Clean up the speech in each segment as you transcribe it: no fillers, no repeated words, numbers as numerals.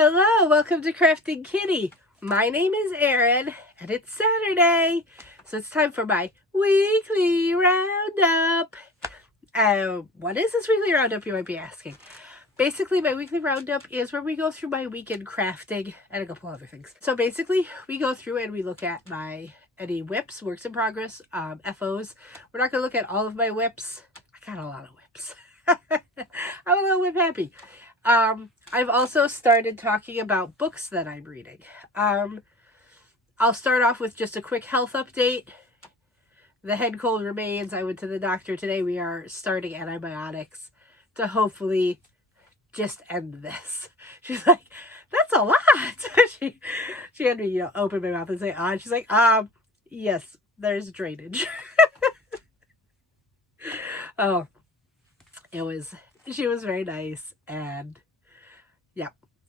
Hello, welcome to Krafting Kitty. My name is Erin, and it's Saturday, so it's time for my weekly roundup. What is this weekly roundup, you might be asking? Basically, my weekly roundup is where we go through my weekend crafting and a couple other things. So basically, we go through and we look at any whips, works in progress, FOs. We're not going to look at all of my whips. I got a lot of whips. I'm a little whip happy. I've also started talking about books that I'm reading. I'll start off with just a quick health update. The head cold remains. I went to the doctor today. We are starting antibiotics to hopefully just end this. She's like, that's a lot. she had me, open my mouth and say, ah. She's like, yes, there's drainage. Oh, she was very nice, and yeah,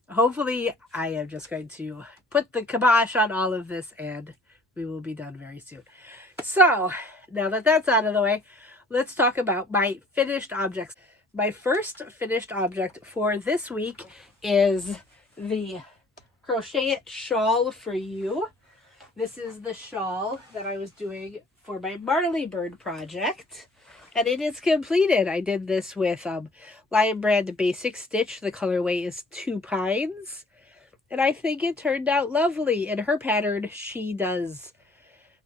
hopefully I am just going to put the kibosh on all of this and we will be done very soon. So now that that's out of the way, let's talk about my finished objects. My first finished object for this week is the Crochet It shawl for you. This is the shawl that I was doing for my Marley Bird project, and it is completed. I did this with Lion Brand Basic Stitch. The colorway is 2 Pines, and I think it turned out lovely. In her pattern, she does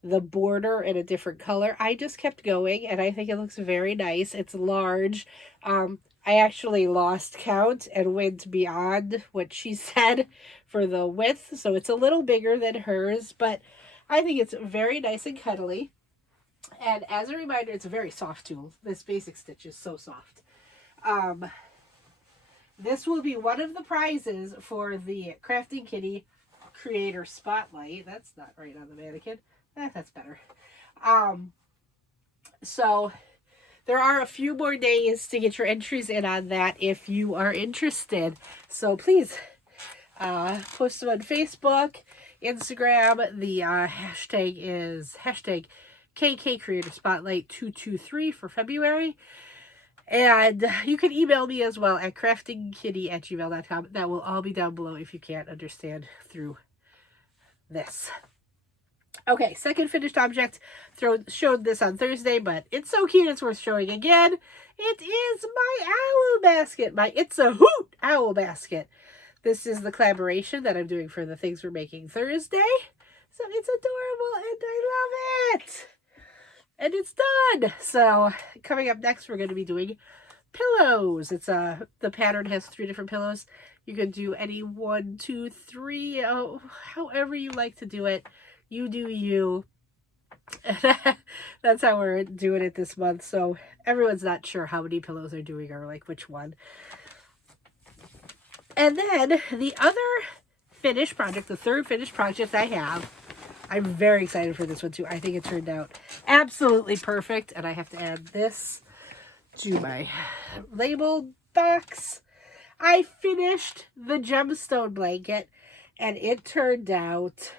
the border in a different color. I just kept going, and I think it looks very nice. It's large. I actually lost count and went beyond what she said for the width, so it's a little bigger than hers, but I think it's very nice and cuddly. And as a reminder, it's a very soft tool. This Basic Stitch is so soft. This will be one of the prizes for the Krafting Kitty Creator Spotlight. That's not right on the mannequin. That's better. So there are a few more days to get your entries in on that if you are interested. So please post them on Facebook, Instagram. The hashtag is KK Creator Spotlight 223 for February. And you can email me as well at kraftingkitty@gmail.com. That will all be down below if you can't understand through this. Okay, second finished object. Showed this on Thursday, but it's so cute it's worth showing again. It is my owl basket, my It's a Hoot owl basket. This is the collaboration that I'm doing for the things we're making Thursday. So it's adorable and I love it. And it's done. So coming up next, we're going to be doing pillows. The pattern has 3 different pillows. You can do any 1, 2, 3, however you like to do it. You do you. That's how we're doing it this month. So everyone's not sure how many pillows they're doing or like which one. And then the other finished project, the third finished project I have, I'm very excited for this one too. I think it turned out absolutely perfect. And I have to add this to my label box. I finished the Gemstone blanket and it turned out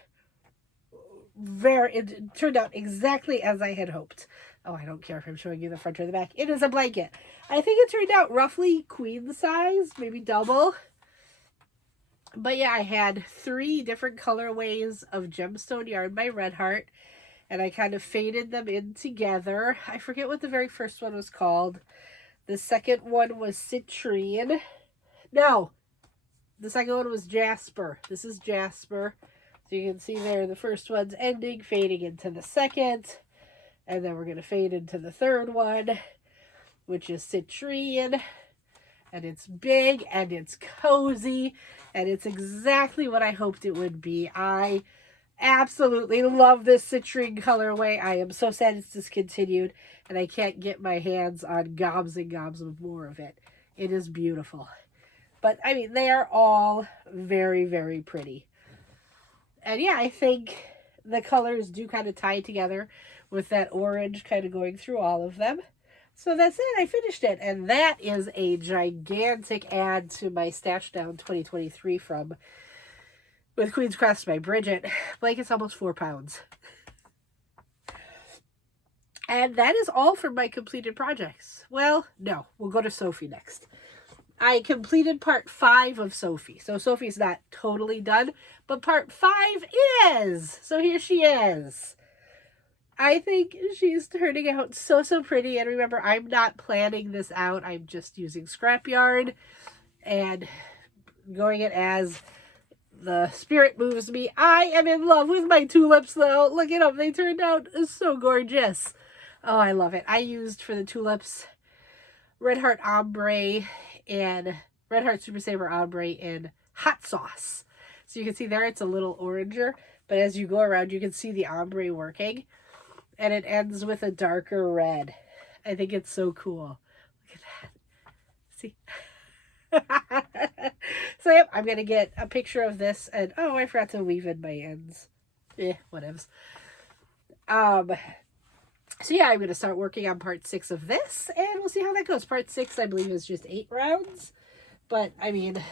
exactly as I had hoped. Oh, I don't care if I'm showing you the front or the back. It is a blanket. I think it turned out roughly queen size, maybe double. But yeah, I had 3 different colorways of Gemstone yarn by Red Heart, and I kind of faded them in together. I forget what the very first one was called. The second one was Citrine. No, the second one was Jasper. This is Jasper. So you can see there the first one's ending, fading into the second. And then we're going to fade into the third one, which is Citrine. And it's big and it's cozy and it's exactly what I hoped it would be. I absolutely love this citrine colorway. I am so sad it's discontinued and I can't get my hands on gobs and gobs of more of it. It is beautiful. But I mean, they are all very, very pretty. And yeah, I think the colors do kind of tie together with that orange kind of going through all of them. So that's it. I finished it. And that is a gigantic add to my Stash Down 2023 with Queen's Crafts by Bridget. Blanket's almost 4 pounds. And that is all for my completed projects. Well, no. We'll go to Sophie next. I completed part 5 of Sophie. So Sophie's not totally done, but part 5 is. So here she is. I think she's turning out so, so pretty. And remember, I'm not planning this out. I'm just using scrapyard and going it as the spirit moves me. I am in love with my tulips, though. Look at them. They turned out so gorgeous. Oh, I love it. I used for the tulips Red Heart Ombre and Red Heart Super Saver Ombre in hot sauce. So you can see there it's a little oranger, but as you go around, you can see the ombre working. And it ends with a darker red. I think it's so cool. Look at that. See? So, yep, I'm going to get a picture of this. And, oh, I forgot to weave in my ends. Whatevs. So, yeah, I'm going to start working on part 6 of this. And we'll see how that goes. Part 6, I believe, is just 8 rounds. But, I mean,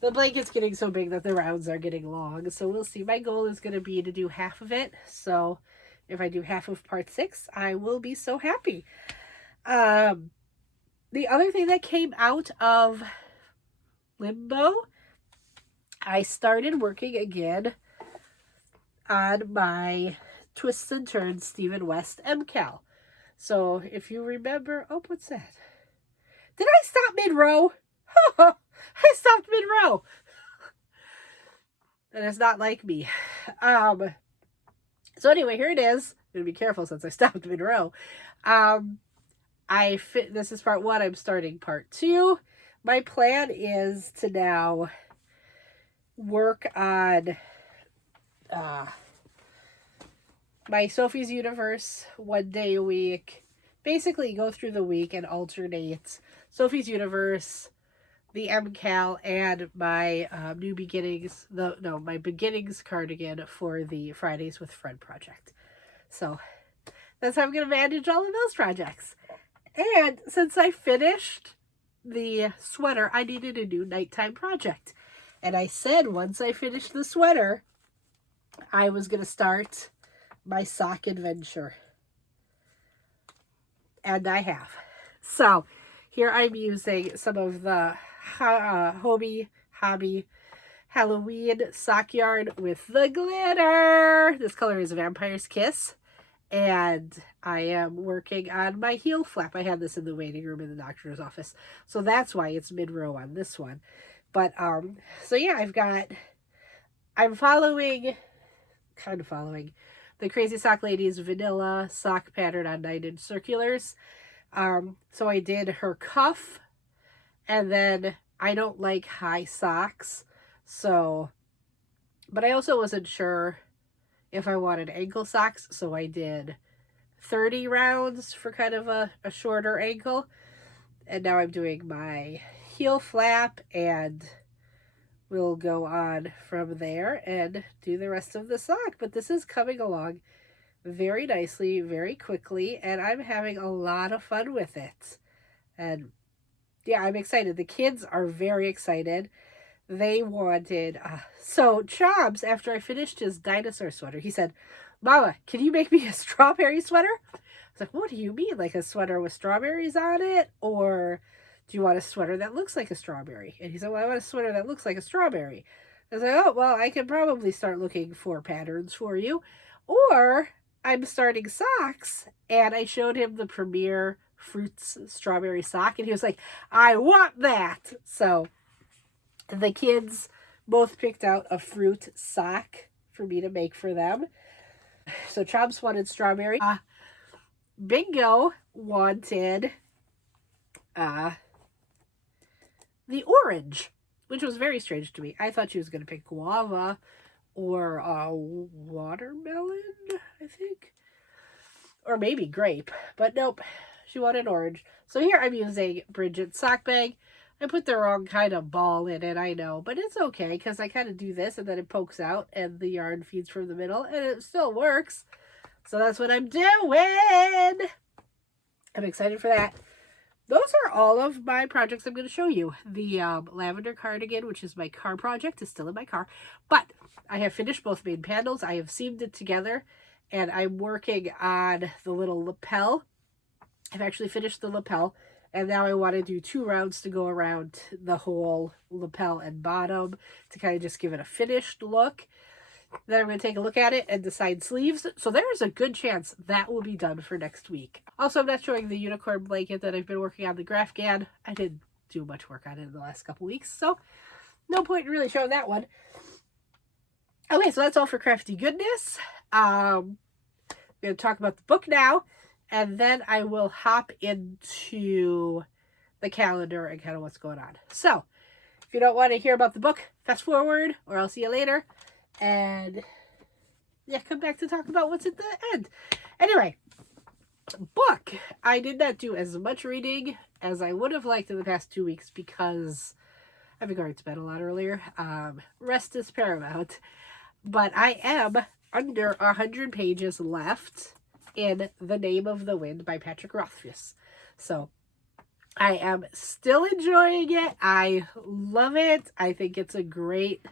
the blanket's getting so big that the rounds are getting long. So, we'll see. My goal is going to be to do half of it. So, if I do half of part 6, I will be so happy. The other thing that came out of limbo, I started working again on my Twists and Turns Stephen West MKAL. So if you remember, oh, what's that? Did I stop mid-row? I stopped mid-row. And it's not like me. So anyway, here it is. I'm going to be careful since I stopped mid-row. This is part 1. I'm starting part 2. My plan is to now work on my Sophie's Universe 1 day a week. Basically go through the week and alternate Sophie's Universe, the MKAL, and my New Beginnings, my Beginnings cardigan for the Fridays with Fred project. So that's how I'm going to manage all of those projects. And since I finished the sweater, I needed a new nighttime project. And I said once I finished the sweater, I was going to start my sock adventure. And I have. So here I'm using some of the Hobby Halloween sock yarn with the glitter. This color is Vampire's Kiss. And I am working on my heel flap. I had this in the waiting room in the doctor's office. So that's why it's mid-row on this one. But, so yeah, I'm kind of following the Crazy Sock Lady's vanilla sock pattern on 9-inch circulars. So I did her cuff, and then I don't like high socks. So, but I also wasn't sure if I wanted ankle socks, so I did 30 rounds for kind of a shorter ankle. And now I'm doing my heel flap, and we'll go on from there and do the rest of the sock. But this is coming along very nicely, very quickly, and I'm having a lot of fun with it. And yeah, I'm excited. The kids are very excited. They wanted, so Chobs, after I finished his dinosaur sweater, he said, Mama, can you make me a strawberry sweater? I was like, what do you mean? Like a sweater with strawberries on it? Or do you want a sweater that looks like a strawberry? And he said, well, I want a sweater that looks like a strawberry. I was like, oh, well, I can probably start looking for patterns for you. Or I'm starting socks, and I showed him the Premier Fruits strawberry sock, and he was like, I want that. So the kids both picked out a fruit sock for me to make for them. So Chomps wanted strawberry. Bingo wanted the orange, which was very strange to me. I thought she was going to pick guava or watermelon, I think. Or maybe grape. But nope, she wanted orange. So here I'm using Bridget's sock bag. I put the wrong kind of ball in it, I know, but it's okay because I kind of do this and then it pokes out and the yarn feeds from the middle and it still works. So that's what I'm doing. I'm excited for that. Those are all of my projects I'm going to show you. The Lavender Cardigan, which is my car project, is still in my car, but I have finished both main panels. I have seamed it together and I'm working on the little lapel. I've actually finished the lapel. And now I want to do 2 rounds to go around the whole lapel and bottom to kind of just give it a finished look. Then I'm going to take a look at it and decide sleeves. So there's a good chance that will be done for next week. Also, I'm not showing the unicorn blanket that I've been working on, the Grafgan. I didn't do much work on it in the last couple weeks, so no point in really showing that one. Okay, so that's all for crafty goodness. I'm going to talk about the book now, and then I will hop into the calendar and kind of what's going on. So, if you don't want to hear about the book, fast forward, or I'll see you later. And yeah, come back to talk about what's at the end. Anyway, book. I did not do as much reading as I would have liked in the past 2 weeks because I've been going to bed a lot earlier. Rest is paramount. But I am under 100 pages left in The Name of the Wind by Patrick Rothfuss. So I am still enjoying it. I love it. I think it's a great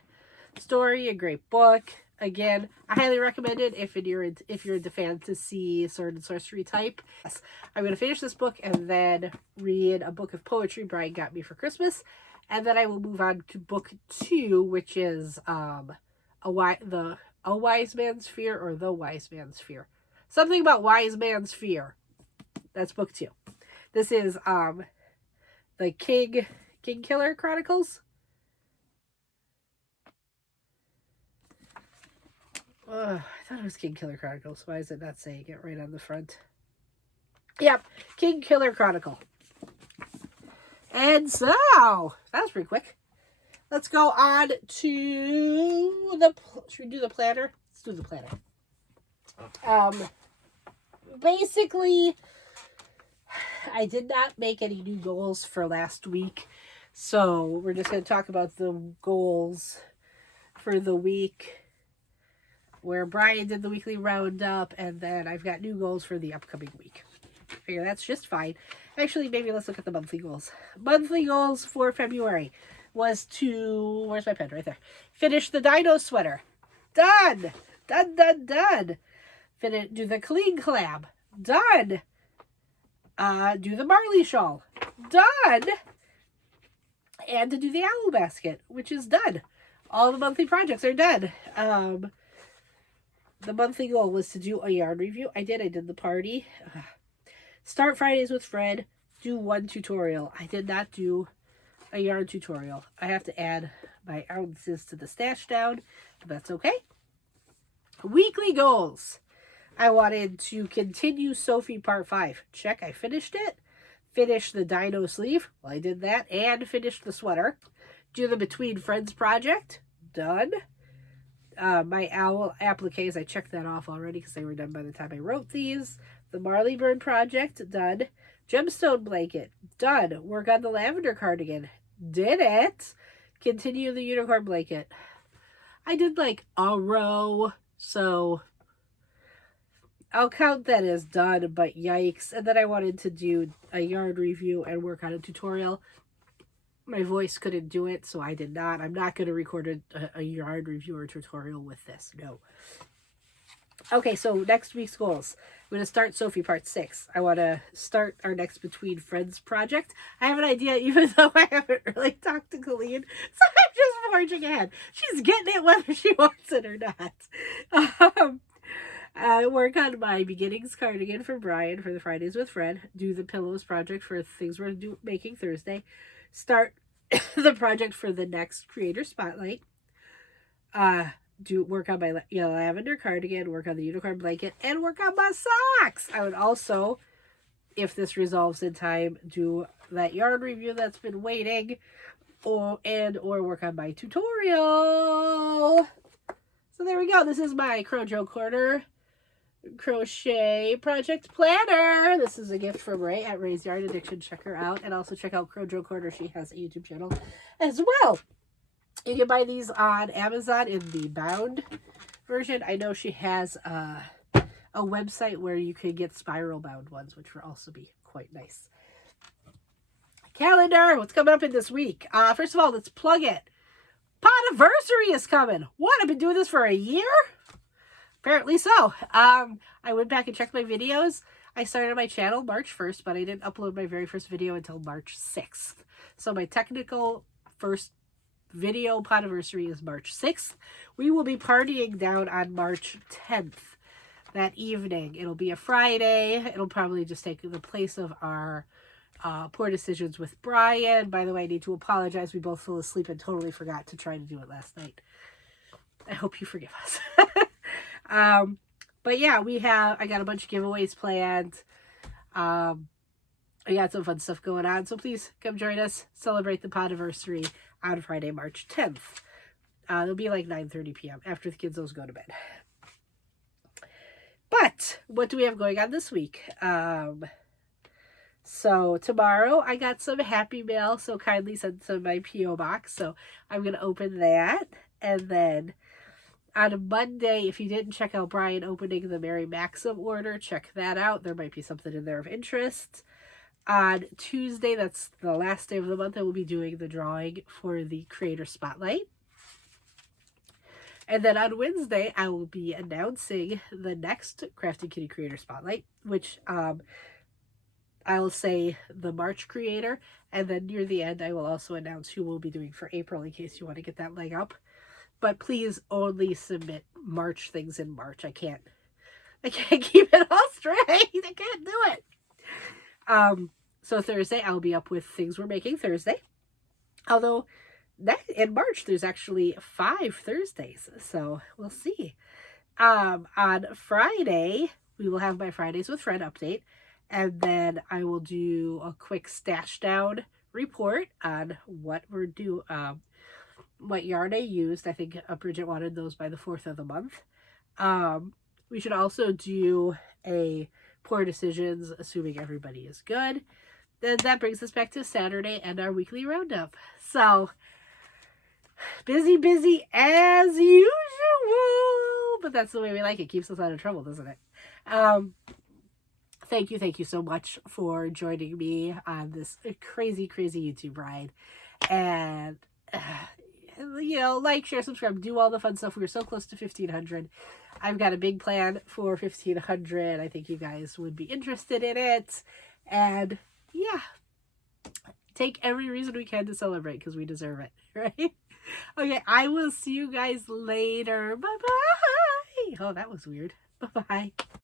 story, a great book. Again, I highly recommend it if you're into fantasy, sword and sorcery type. Yes, I'm going to finish this book and then read a book of poetry Brian got me for Christmas, and then I will move on to book 2, which is A Wise Man's Fear, or The Wise Man's Fear. Something about Wise Man's Fear. That's book 2. This is the King Killer Chronicles. I thought it was King Killer Chronicles. Why is it not saying it right on the front? Yep, King Killer Chronicle. And so, that was pretty quick. Let's go on to the... Should we do the planner? Let's do the planner. Basically, I did not make any new goals for last week. So, we're just going to talk about the goals for the week where Brian did the weekly roundup, and then I've got new goals for the upcoming week. I figure that's just fine. Actually, maybe let's look at the monthly goals. Monthly goals for February was to... Where's my pen? Right there. Finish the dino sweater. Done! Done, done, done. Do the clean collab. Done. Do the Marley shawl. Done. And to do the owl basket, which is done. All the monthly projects are done. The monthly goal was to do a yarn review. I did the party. Start Fridays with Fred. Do 1 tutorial. I did not do a yarn tutorial. I have to add my ounces to the stash down, but that's okay. Weekly goals. I wanted to continue Sophie Part 5. Check, I finished it. Finish the dino sleeve. Well, I did that. And finished the sweater. Do the Between Friends project. Done. My owl appliques, I checked that off already because they were done by the time I wrote these. The Marley Bird project, done. Gemstone blanket, done. Work on the Lavender Cardigan, did it. Continue the unicorn blanket. I did like a row, so I'll count that as done, but yikes. And then I wanted to do a yarn review and work on a tutorial. My voice couldn't do it, so I did not. I'm not going to record a yarn review or tutorial with this. No. Okay, so next week's goals. I'm going to start Sophie Part 6. I want to start our next Between Friends project. I have an idea, even though I haven't really talked to Colleen, so I'm just forging ahead. She's getting it whether she wants it or not. I work on my beginnings cardigan for Brian for the Fridays with Fred. Do the pillows project for things we're making Thursday. Start the project for the next creator spotlight. Work on my lavender cardigan, work on the unicorn blanket, and work on my socks. I would also, if this resolves in time, do that yarn review that's been waiting, or work on my tutorial. So there we go. This is my Crojo Corner crochet project planner. This is a gift from Ray at Ray's Yarn Addiction. Check her out, and also check out Crojo Corner. She has a YouTube channel as well. You can buy these on Amazon in the bound version. I know she has a website where you can get spiral bound ones, which will also be quite nice. Calendar, what's coming up in this week? First of all, let's plug it. Podiversary is coming. What? I've been doing this for a year? Apparently so. I went back and checked my videos. I started my channel March 1st, but I didn't upload my very first video until March 6th. So my technical first video podiversary is March 6th. We will be partying down on March 10th that evening. It'll be a Friday. It'll probably just take the place of our Poor Decisions with Brian. By the way, I need to apologize. We both fell asleep and totally forgot to try to do it last night. I hope you forgive us. But yeah, I got a bunch of giveaways planned. I got some fun stuff going on. So please come join us. Celebrate the podiversary on Friday, March 10th. It'll be like 9:30 p.m. after the kids those go to bed. But what do we have going on this week? So tomorrow I got some happy mail, so kindly sent to my P.O. box. So I'm going to open that. And then on Monday, if you didn't check out Brian opening the Mary Maxim order, check that out. There might be something in there of interest. On Tuesday, that's the last day of the month, I will be doing the drawing for the Creator Spotlight. And then on Wednesday, I will be announcing the next Krafting Kitty Creator Spotlight, which I'll say the March creator. And then near the end, I will also announce who we'll be doing for April in case you want to get that leg up. But please only submit March things in March. I can't keep it all straight. I can't do it. So Thursday, I'll be up with things we're making Thursday. Although that in March, there's actually 5 Thursdays. So we'll see. On Friday, we will have my Fridays with Fred update. And then I will do a quick stash down report on what we're doing, what yarn I used. I think Bridget wanted those by the 4th of the month. We should also do a Poor Decisions, assuming everybody is good. Then that brings us back to Saturday and our weekly roundup. So, busy as usual. But that's the way we like it. Keeps us out of trouble, doesn't it? Thank you so much for joining me on this crazy YouTube ride. And, like, share, subscribe, do all the fun stuff. We're so close to 1,500. I've got a big plan for 1,500. I think you guys would be interested in it. And, yeah, take every reason we can to celebrate because we deserve it, right? Okay, I will see you guys later. Bye-bye. Oh, that was weird. Bye-bye.